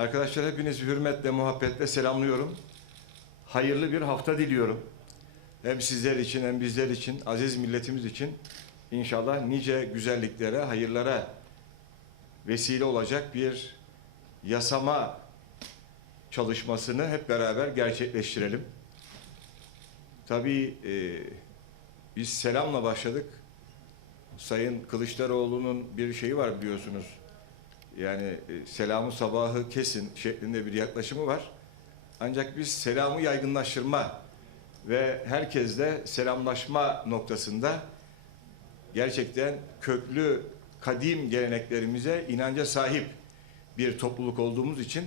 Arkadaşlar hepinizi hürmetle, muhabbetle selamlıyorum. Hayırlı bir hafta diliyorum. Hem sizler için hem bizler için, aziz milletimiz için inşallah nice güzelliklere, hayırlara vesile olacak bir yasama çalışmasını hep beraber gerçekleştirelim. Tabii e, biz selamla başladık. Sayın Kılıçdaroğlu'nun bir şeyi var biliyorsunuz. Yani e, selamı sabahı kesin şeklinde bir yaklaşımı var. Ancak biz selamı yaygınlaştırma ve herkesle selamlaşma noktasında gerçekten köklü kadim geleneklerimize inanca sahip bir topluluk olduğumuz için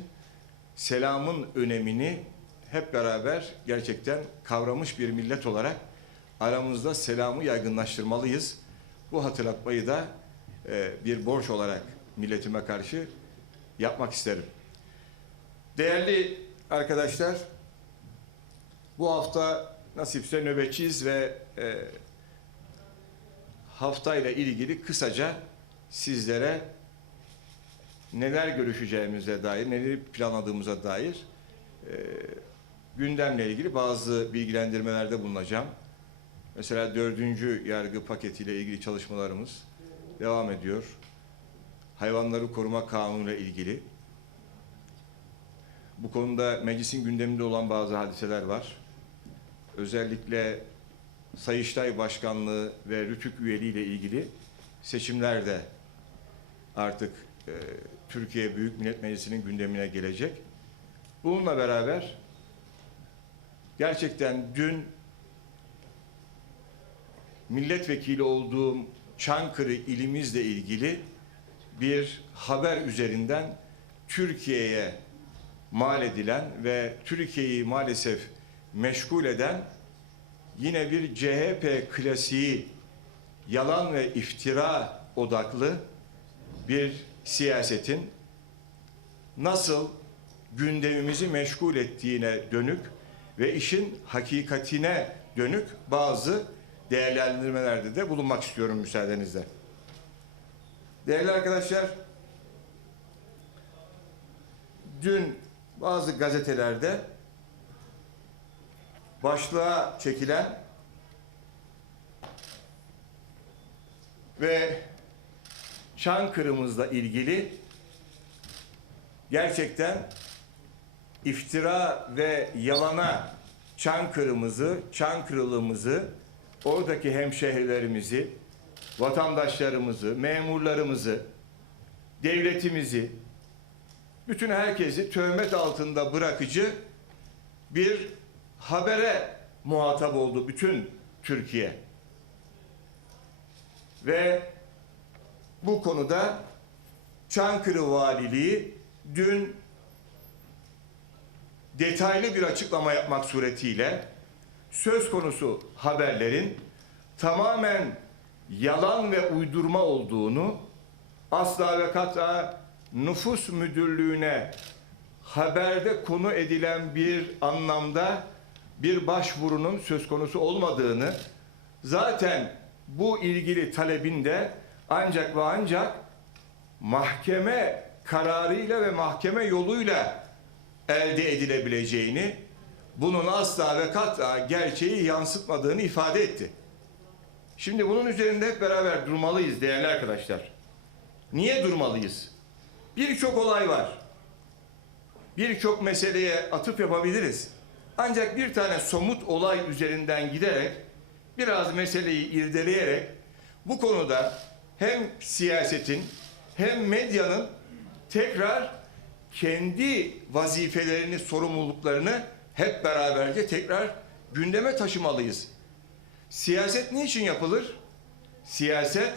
selamın önemini hep beraber gerçekten kavramış bir millet olarak aramızda selamı yaygınlaştırmalıyız. Bu hatırlatmayı da e, bir borç olarak milletime karşı yapmak isterim. Değerli arkadaşlar, bu hafta nasipse nöbetçiyiz ve e, haftayla ilgili kısaca sizlere neler görüşeceğimize dair, neleri planladığımıza dair e, gündemle ilgili bazı bilgilendirmelerde bulunacağım. Mesela dördüncü yargı paketiyle ilgili çalışmalarımız devam ediyor. Hayvanları koruma kanunu ile ilgili. Bu konuda meclisin gündeminde olan bazı hadiseler var. Özellikle Sayıştay Başkanlığı ve Rütük üyeliği ile ilgili seçimler de artık e, Türkiye Büyük Millet Meclisi'nin gündemine gelecek. Bununla beraber gerçekten dün milletvekili olduğum Çankırı ilimizle ilgili bir haber üzerinden Türkiye'ye mal edilen ve Türkiye'yi maalesef meşgul eden yine bir CHP klasiği yalan ve iftira odaklı bir siyasetin nasıl gündemimizi meşgul ettiğine dönük ve işin hakikatine dönük bazı değerlendirmelerde de bulunmak istiyorum müsaadenizle. Değerli arkadaşlar, dün bazı gazetelerde başlığa çekilen ve Çankırı'mızla ilgili gerçekten iftira ve yalana Çankırı'mızı, Çankırılığımızı, oradaki hemşehrilerimizi, vatandaşlarımızı, memurlarımızı, devletimizi, bütün herkesi töhmet altında bırakıcı bir habere muhatap oldu bütün Türkiye. Ve bu konuda Çankırı Valiliği dün detaylı bir açıklama yapmak suretiyle söz konusu haberlerin tamamen yalan ve uydurma olduğunu asla ve kata nüfus müdürlüğüne haberde konu edilen bir anlamda bir başvurunun söz konusu olmadığını zaten bu ilgili talebin de ancak ve ancak mahkeme kararıyla ve mahkeme yoluyla elde edilebileceğini bunun asla ve kata gerçeği yansıtmadığını ifade etti. Şimdi bunun üzerinde hep beraber durmalıyız değerli arkadaşlar. Niye durmalıyız? Birçok olay var. Birçok meseleye atıp yapabiliriz. Ancak bir tane somut olay üzerinden giderek biraz meseleyi irdeleyerek bu konuda hem siyasetin hem medyanın tekrar kendi vazifelerini, sorumluluklarını hep beraberce tekrar gündeme taşımalıyız. Siyaset niçin yapılır? Siyaset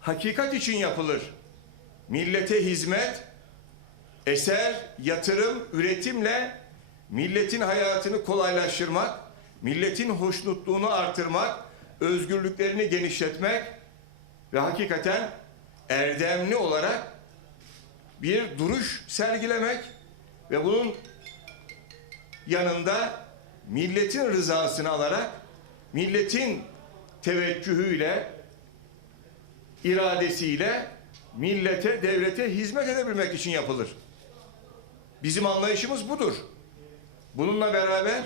hakikat için yapılır. Millete hizmet, eser, yatırım, üretimle milletin hayatını kolaylaştırmak, milletin hoşnutluğunu artırmak, özgürlüklerini genişletmek ve hakikaten erdemli olarak bir duruş sergilemek ve bunun yanında milletin rızasını alarak milletin teveccühüyle iradesiyle millete, devlete hizmet edebilmek için yapılır. Bizim anlayışımız budur. Bununla beraber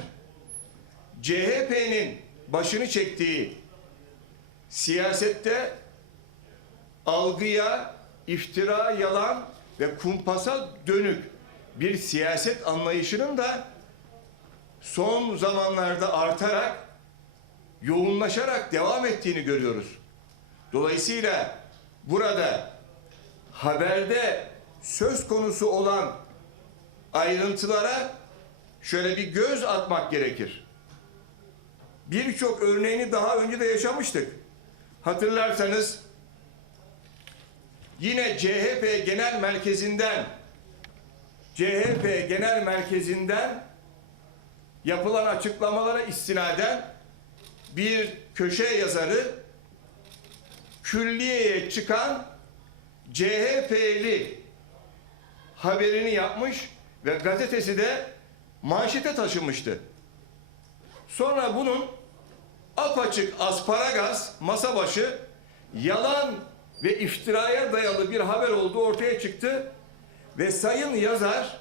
CHP'nin başını çektiği siyasette algıya, iftira, yalan ve kumpasa dönük bir siyaset anlayışının da son zamanlarda artarak, yoğunlaşarak devam ettiğini görüyoruz. Dolayısıyla burada haberde söz konusu olan ayrıntılara şöyle bir göz atmak gerekir. Birçok örneğini daha önce de yaşamıştık. Hatırlarsanız yine CHP Genel Merkezi'nden CHP Genel Merkezi'nden yapılan açıklamalara istinaden bir köşe yazarı külliyeye çıkan CHP'li haberini yapmış ve gazetesi de manşete taşımıştı. Sonra bunun apaçık asparagas masa başı yalan ve iftiraya dayalı bir haber olduğu ortaya çıktı ve sayın yazar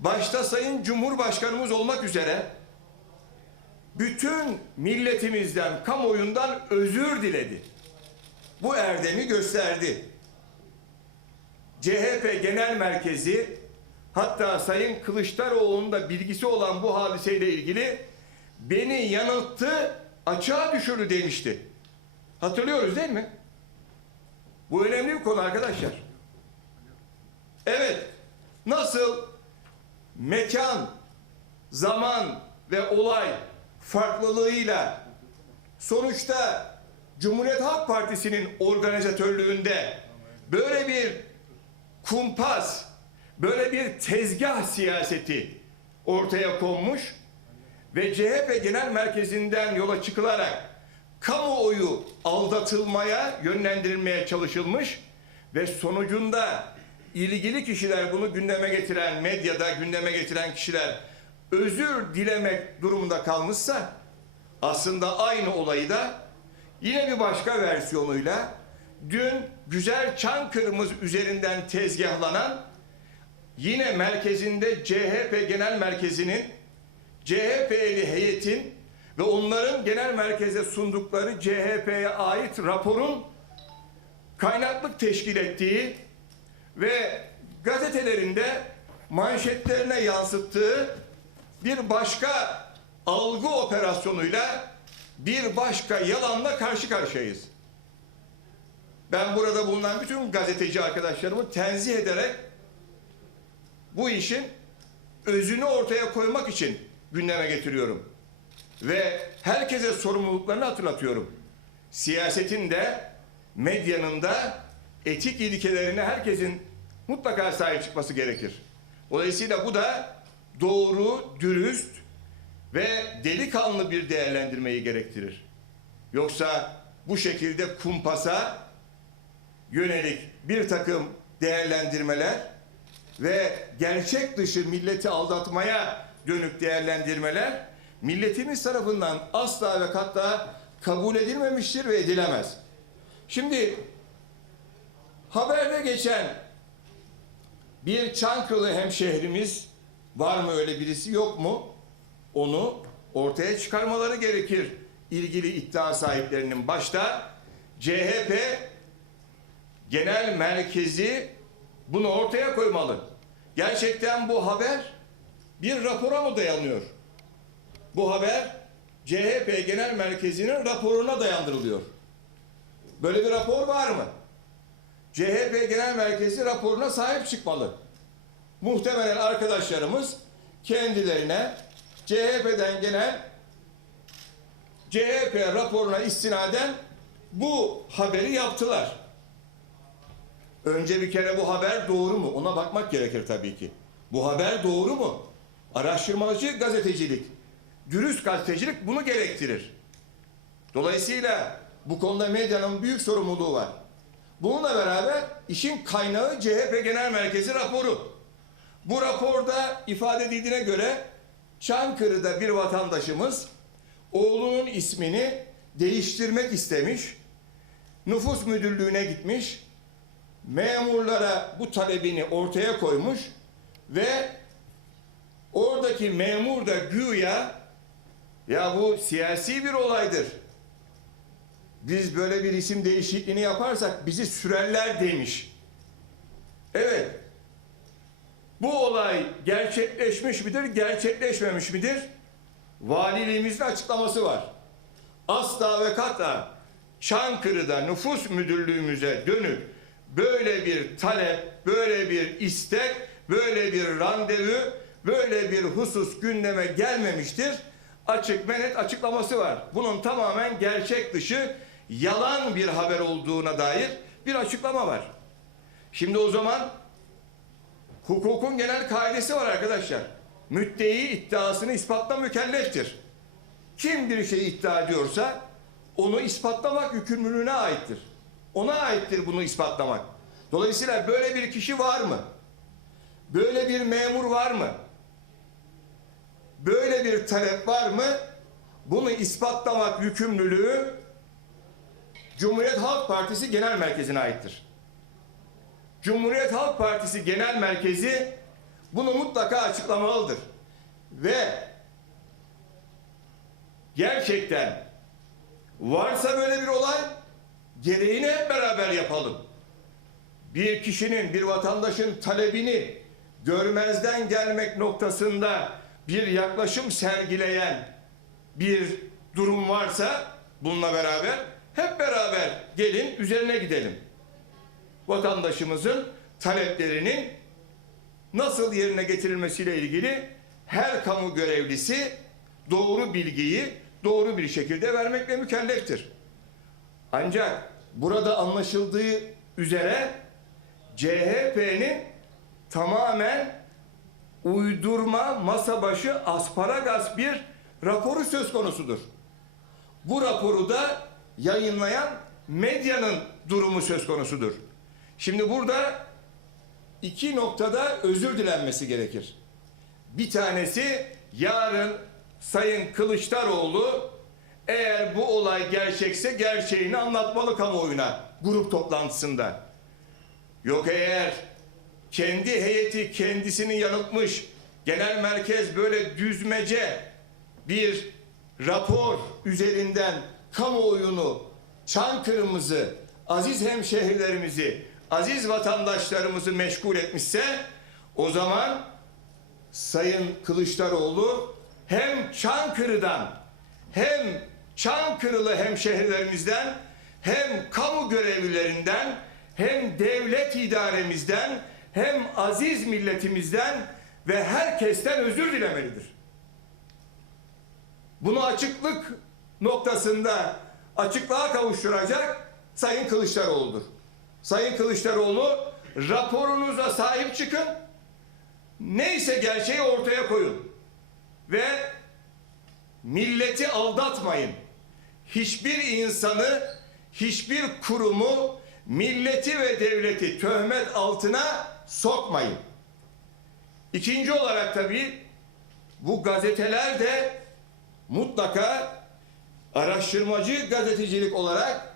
başta sayın Cumhurbaşkanımız olmak üzere bütün milletimizden, kamuoyundan özür diledi. Bu erdemi gösterdi. CHP Genel Merkezi hatta Sayın Kılıçdaroğlu'nun da bilgisi olan bu hadiseyle ilgili beni yanılttı, açığa düşürdü demişti. Hatırlıyoruz değil mi? Bu önemli bir konu arkadaşlar. Evet, nasıl mekan, zaman ve olay farklılığıyla. Sonuçta Cumhuriyet Halk Partisi'nin organizatörlüğünde böyle bir kumpas, böyle bir tezgah siyaseti ortaya konmuş ve CHP Genel Merkezi'nden yola çıkılarak kamuoyu aldatılmaya, yönlendirilmeye çalışılmış ve sonucunda ilgili kişiler bunu gündeme getiren, medyada gündeme getiren kişiler özür dilemek durumunda kalmışsa aslında aynı olayı da yine bir başka versiyonuyla dün güzel Çankırımız üzerinden tezgahlanan yine merkezinde CHP Genel Merkezi'nin CHP'li heyetin ve onların genel merkeze sundukları CHP'ye ait raporun kaynaklık teşkil ettiği ve gazetelerinde manşetlerine yansıttığı bir başka algı operasyonuyla bir başka yalanla karşı karşıyayız. Ben burada bulunan bütün gazeteci arkadaşlarımı tenzih ederek bu işin özünü ortaya koymak için gündeme getiriyorum. Ve herkese sorumluluklarını hatırlatıyorum. Siyasetin de medyanın da etik ilkelerine herkesin mutlaka sahip çıkması gerekir. Dolayısıyla bu da doğru, dürüst ve delikanlı bir değerlendirmeyi gerektirir. Yoksa bu şekilde kumpasa yönelik bir takım değerlendirmeler ve gerçek dışı milleti aldatmaya dönük değerlendirmeler milletimiz tarafından asla ve katta kabul edilmemiştir ve edilemez. Şimdi haberde geçen bir Çankırılı hemşehrimiz var mı öyle birisi yok mu? Onu ortaya çıkarmaları gerekir ilgili iddia sahiplerinin başta CHP genel merkezi bunu ortaya koymalı. Gerçekten bu haber bir rapora mı dayanıyor? Bu haber CHP Genel Merkezi'nin raporuna dayandırılıyor. Böyle bir rapor var mı? CHP Genel Merkezi raporuna sahip çıkmalı. Muhtemelen arkadaşlarımız kendilerine CHP'den gelen CHP raporuna istinaden bu haberi yaptılar. Önce bir kere bu haber doğru mu? Ona bakmak gerekir tabii ki. Bu haber doğru mu? Araştırmacı gazetecilik, dürüst gazetecilik bunu gerektirir. Dolayısıyla bu konuda medyanın büyük sorumluluğu var. Bununla beraber işin kaynağı CHP Genel Merkezi raporu. Bu raporda ifade edildiğine göre Çankırı'da bir vatandaşımız oğlunun ismini değiştirmek istemiş. Nüfus müdürlüğüne gitmiş. Memurlara bu talebini ortaya koymuş Ve oradaki memur da güya ya bu siyasi bir olaydır. Biz böyle bir isim değişikliğini yaparsak bizi sürerler demiş. Evet. Bu olay gerçekleşmiş midir, gerçekleşmemiş midir? Valiliğimizin açıklaması var. Asla ve kata Çankırı'da nüfus müdürlüğümüze dönüp böyle bir talep, böyle bir istek, böyle bir randevu, böyle bir husus gündeme gelmemiştir. Açık ve net açıklaması var. Bunun tamamen gerçek dışı yalan bir haber olduğuna dair bir açıklama var. Şimdi o zaman hukukun genel kaidesi var arkadaşlar. Müddei iddiasını ispatla mükelleftir. Kim bir şeyi iddia ediyorsa onu ispatlamak yükümlülüğüne aittir. Ona aittir bunu ispatlamak. Dolayısıyla böyle bir kişi var mı? Böyle bir memur var mı? Böyle bir talep var mı? Bunu ispatlamak yükümlülüğü Cumhuriyet Halk Partisi Genel Merkezi'ne aittir. Cumhuriyet Halk Partisi Genel Merkezi bunu mutlaka açıklamalıdır. Ve gerçekten varsa böyle bir olay gereğini hep beraber yapalım. Bir kişinin, bir vatandaşın talebini görmezden gelmek noktasında bir yaklaşım sergileyen bir durum varsa bununla beraber hep beraber gelin üzerine gidelim. Vatandaşımızın taleplerinin nasıl yerine getirilmesiyle ilgili her kamu görevlisi doğru bilgiyi doğru bir şekilde vermekle mükelleftir. Ancak burada anlaşıldığı üzere CHP'nin tamamen uydurma masa başı asparagas bir raporu söz konusudur. Bu raporu da yayınlayan medyanın durumu söz konusudur. Şimdi burada iki noktada özür dilenmesi gerekir. Bir tanesi yarın Sayın Kılıçdaroğlu eğer bu olay gerçekse gerçeğini anlatmalı kamuoyuna grup toplantısında. Yok eğer kendi heyeti kendisini yanıltmış, genel merkez böyle düzmece bir rapor üzerinden kamuoyunu, Çankırı'mızı, aziz hemşehrilerimizi, aziz vatandaşlarımızı meşgul etmişse o zaman Sayın Kılıçdaroğlu hem Çankırı'dan hem Çankırılı hemşehrilerimizden hem kamu görevlilerinden hem devlet idaremizden hem aziz milletimizden ve herkesten özür dilemelidir. Bunu açıklık noktasında açıklığa kavuşturacak Sayın Kılıçdaroğlu'dur. Sayın Kılıçdaroğlu raporunuza sahip çıkın. Neyse gerçeği ortaya koyun. Ve milleti aldatmayın. Hiçbir insanı, hiçbir kurumu, milleti ve devleti töhmet altına sokmayın. İkinci olarak tabii bu gazeteler de mutlaka araştırmacı gazetecilik olarak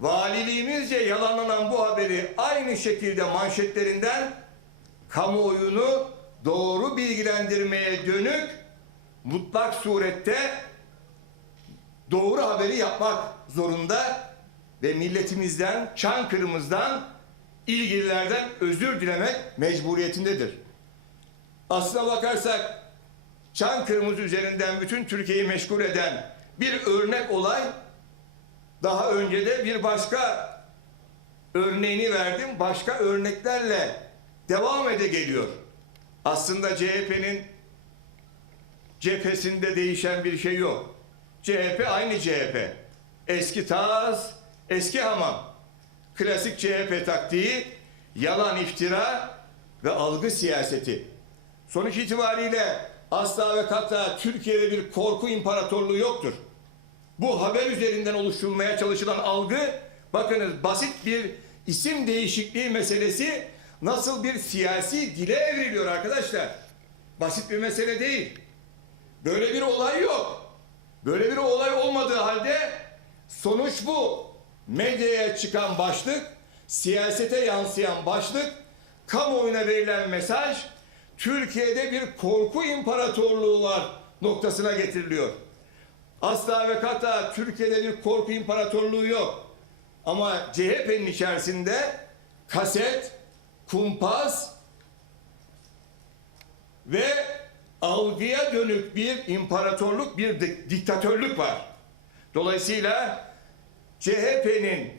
valiliğimizce yalanlanan bu haberi aynı şekilde manşetlerinden kamuoyunu doğru bilgilendirmeye dönük mutlak surette doğru haberi yapmak zorunda ve milletimizden, Çankırı'mızdan, ilgililerden özür dilemek mecburiyetindedir. Aslına bakarsak Çankırı'mız üzerinden bütün Türkiye'yi meşgul eden bir örnek olay daha önce de bir başka örneğini verdim. Başka örneklerle devam ede geliyor. Aslında CHP'nin cephesinde değişen bir şey yok. CHP aynı CHP. Eski taz, eski hamam. Klasik CHP taktiği, yalan iftira ve algı siyaseti. Sonuç itibariyle asla ve kata Türkiye'de bir korku imparatorluğu yoktur. Bu haber üzerinden oluşturulmaya çalışılan algı, bakınız basit bir isim değişikliği meselesi nasıl bir siyasi dile evriliyor arkadaşlar. Basit bir mesele değil. Böyle bir olay yok. Böyle bir olay olmadığı halde sonuç bu. Medyaya çıkan başlık, siyasete yansıyan başlık, kamuoyuna verilen mesaj Türkiye'de bir korku imparatorluğu var noktasına getiriliyor. Asla ve kata Türkiye'de bir korku imparatorluğu yok. Ama CHP'nin içerisinde kaset, kumpas ve algıya dönük bir imparatorluk, bir dik- diktatörlük var. Dolayısıyla CHP'nin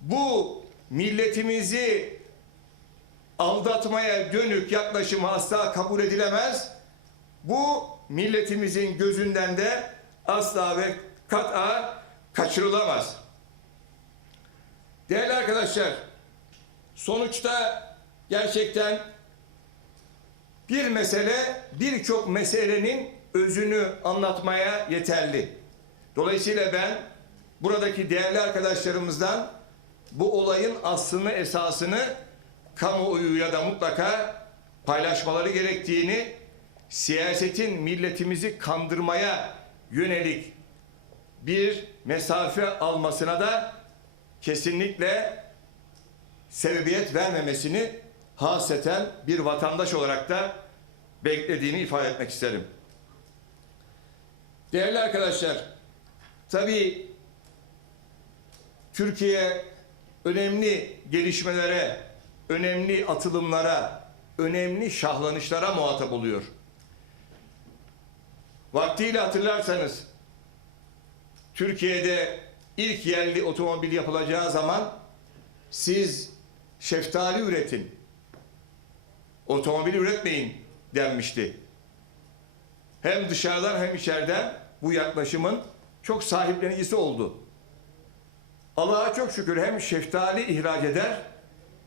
bu milletimizi aldatmaya dönük yaklaşımı asla kabul edilemez. Bu milletimizin gözünden de asla ve kat'a kaçırılamaz. Değerli arkadaşlar, sonuçta gerçekten bir mesele birçok meselenin özünü anlatmaya yeterli. Dolayısıyla ben buradaki değerli arkadaşlarımızdan bu olayın aslını esasını kamuoyuyla da mutlaka paylaşmaları gerektiğini, siyasetin milletimizi kandırmaya yönelik bir mesafe almasına da kesinlikle sebebiyet vermemesini haseten bir vatandaş olarak da beklediğimi ifade etmek isterim. Değerli arkadaşlar, tabii Türkiye önemli gelişmelere, önemli atılımlara, önemli şahlanışlara muhatap oluyor. Vaktiyle hatırlarsanız Türkiye'de ilk yerli otomobil yapılacağı zaman siz şeftali üretin, otomobil üretmeyin denmişti. Hem dışarıdan hem içeriden bu yaklaşımın çok sahiplenicisi oldu. Allah'a çok şükür hem şeftali ihraç eder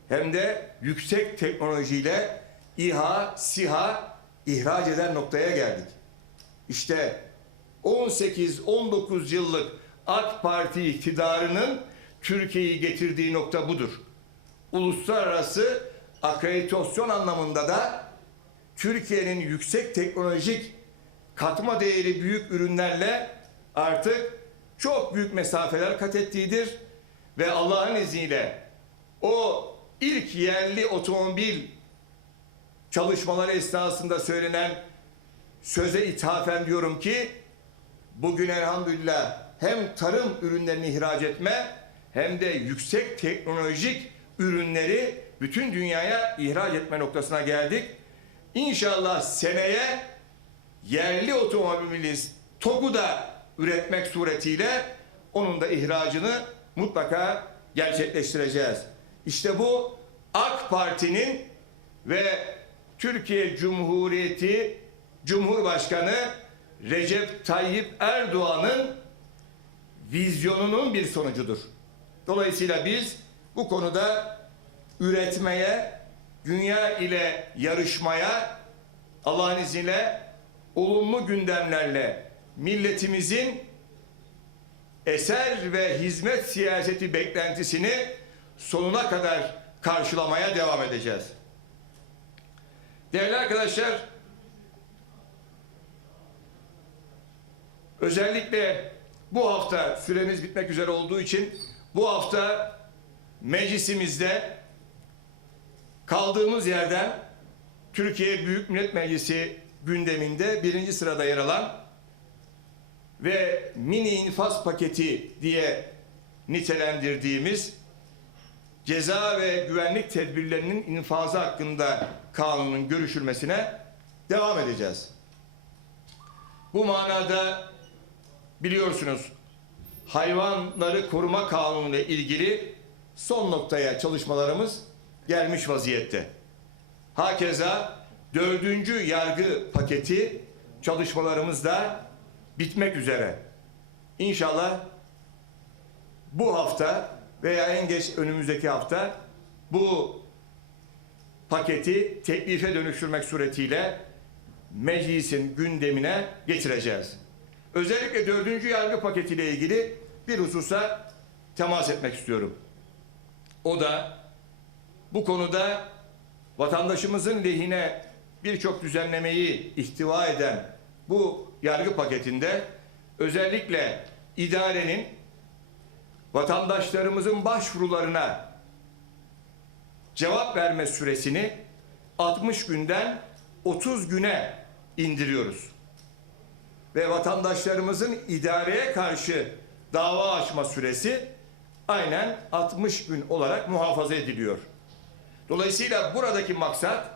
hem de yüksek teknolojiyle İHA, SİHA ihraç eder noktaya geldik. İşte 18-19 yıllık AK Parti iktidarının Türkiye'yi getirdiği nokta budur. Uluslararası akreditasyon anlamında da Türkiye'nin yüksek teknolojik katma değeri büyük ürünlerle artık çok büyük mesafeler kat ettiğidir ve Allah'ın izniyle o ilk yerli otomobil çalışmaları esnasında söylenen söze ithafen diyorum ki bugün elhamdülillah hem tarım ürünlerini ihraç etme hem de yüksek teknolojik ürünleri bütün dünyaya ihraç etme noktasına geldik. İnşallah seneye yerli otomobilimiz TOG'u da üretmek suretiyle onun da ihracını mutlaka gerçekleştireceğiz. İşte bu AK Parti'nin ve Türkiye Cumhuriyeti Cumhurbaşkanı Recep Tayyip Erdoğan'ın vizyonunun bir sonucudur. Dolayısıyla biz bu konuda üretmeye, dünya ile yarışmaya Allah'ın izniyle olumlu gündemlerle milletimizin eser ve hizmet siyaseti beklentisini sonuna kadar karşılamaya devam edeceğiz. Değerli arkadaşlar, özellikle bu hafta süremiz bitmek üzere olduğu için bu hafta meclisimizde kaldığımız yerden Türkiye Büyük Millet Meclisi gündeminde birinci sırada yer alan ve mini infaz paketi diye nitelendirdiğimiz ceza ve güvenlik tedbirlerinin infazı hakkında kanunun görüşülmesine devam edeceğiz. Bu manada biliyorsunuz hayvanları koruma kanunu ile ilgili son noktaya çalışmalarımız gelmiş vaziyette. Hakeza dördüncü yargı paketi çalışmalarımız da bitmek üzere. İnşallah bu hafta veya en geç önümüzdeki hafta bu paketi teklife dönüştürmek suretiyle meclisin gündemine getireceğiz. Özellikle dördüncü yargı paketiyle ilgili bir hususa temas etmek istiyorum. O da bu konuda vatandaşımızın lehine birçok düzenlemeyi ihtiva eden bu yargı paketinde özellikle idarenin vatandaşlarımızın başvurularına cevap verme süresini 60 günden 30 güne indiriyoruz. Ve vatandaşlarımızın idareye karşı dava açma süresi aynen 60 gün olarak muhafaza ediliyor. Dolayısıyla buradaki maksat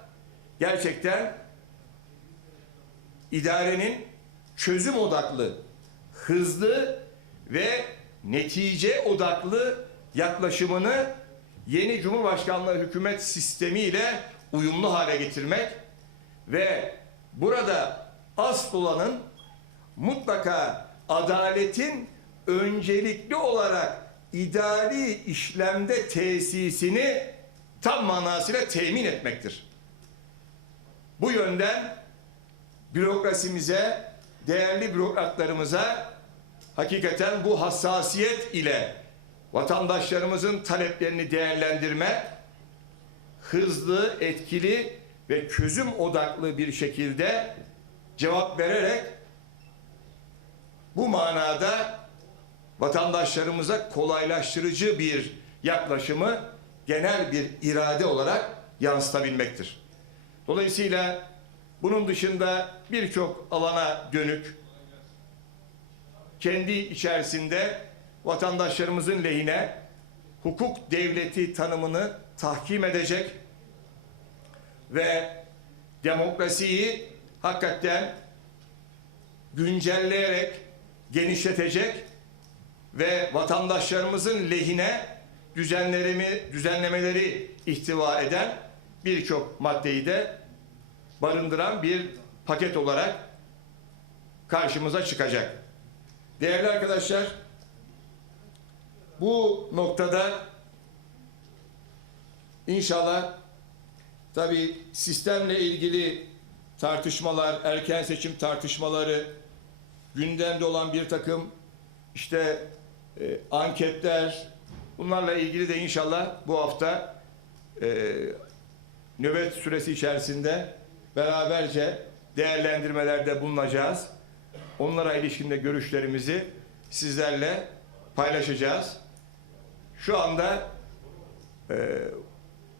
gerçekten idarenin çözüm odaklı, hızlı ve netice odaklı yaklaşımını yeni Cumhurbaşkanlığı hükümet sistemiyle uyumlu hale getirmek ve burada asıl olanın mutlaka adaletin öncelikli olarak idari işlemde tesisini tam manasıyla temin etmektir. Bu yönden bürokrasimize, değerli bürokratlarımıza hakikaten bu hassasiyet ile vatandaşlarımızın taleplerini değerlendirme, hızlı, etkili ve çözüm odaklı bir şekilde cevap vererek bu manada vatandaşlarımıza kolaylaştırıcı bir yaklaşımı genel bir irade olarak yansıtabilmektir. Dolayısıyla bunun dışında birçok alana dönük kendi içerisinde vatandaşlarımızın lehine hukuk devleti tanımını tahkim edecek ve demokrasiyi hakikaten güncelleyerek genişletecek ve vatandaşlarımızın lehine düzenlerimi, düzenlemeleri ihtiva eden birçok maddeyi de barındıran bir paket olarak karşımıza çıkacak. Değerli arkadaşlar, bu noktada inşallah tabi sistemle ilgili tartışmalar, erken seçim tartışmaları, gündemde olan bir takım işte e, anketler, bunlarla ilgili de inşallah bu hafta e, nöbet süresi içerisinde beraberce değerlendirmelerde bulunacağız. Onlara ilişkinde görüşlerimizi sizlerle paylaşacağız. Şu anda e,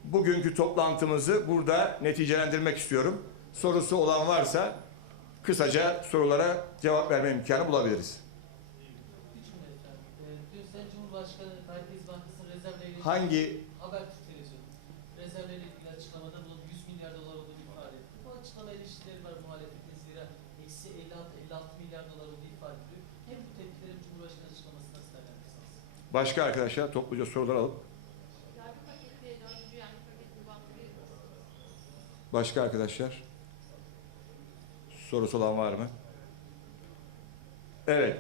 bugünkü toplantımızı burada neticelendirmek istiyorum. Sorusu olan varsa kısaca sorulara cevap verme imkanı bulabiliriz. Cumhurbaşkanı Merkez Bankası'nın rezervleriyle Hangi Habertürk televizyonu rezervleriyle ilgili açıklamada bulunup 100 milyar dolar olduğunu ifade etti. Bu açıklama eleştirileri var muhalefetin zira eksi 56, 56 milyar dolar olduğu ifade ediliyor. Hem bu tepkilerin Cumhurbaşkanı açıklaması nasıl değerlendirirsiniz? başka arkadaşlar topluca sorular alıp başka arkadaşlar sorusu olan var mı? Evet.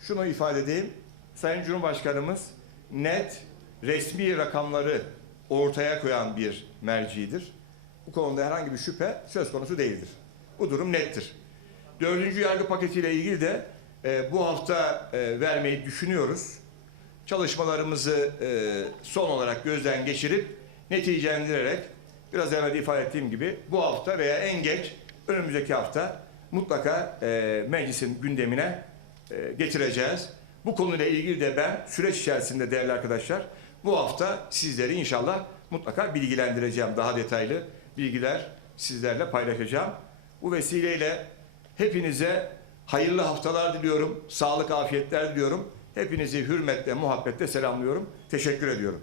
Şunu ifade edeyim. Sayın Cumhurbaşkanımız net, resmi rakamları ortaya koyan bir mercidir. Bu konuda herhangi bir şüphe söz konusu değildir. Bu durum nettir. Dördüncü yargı paketiyle ilgili de e, bu hafta e, vermeyi düşünüyoruz. Çalışmalarımızı e, son olarak gözden geçirip neticelendirerek biraz evvel ifade ettiğim gibi bu hafta veya en geç önümüzdeki hafta mutlaka e, meclisin gündemine e, getireceğiz. Bu konuyla ilgili de ben süreç içerisinde değerli arkadaşlar bu hafta sizleri inşallah mutlaka bilgilendireceğim. Daha detaylı bilgiler sizlerle paylaşacağım. Bu vesileyle hepinize hayırlı haftalar diliyorum. Sağlık, afiyetler diliyorum. Hepinizi hürmetle, muhabbetle selamlıyorum. Teşekkür ediyorum.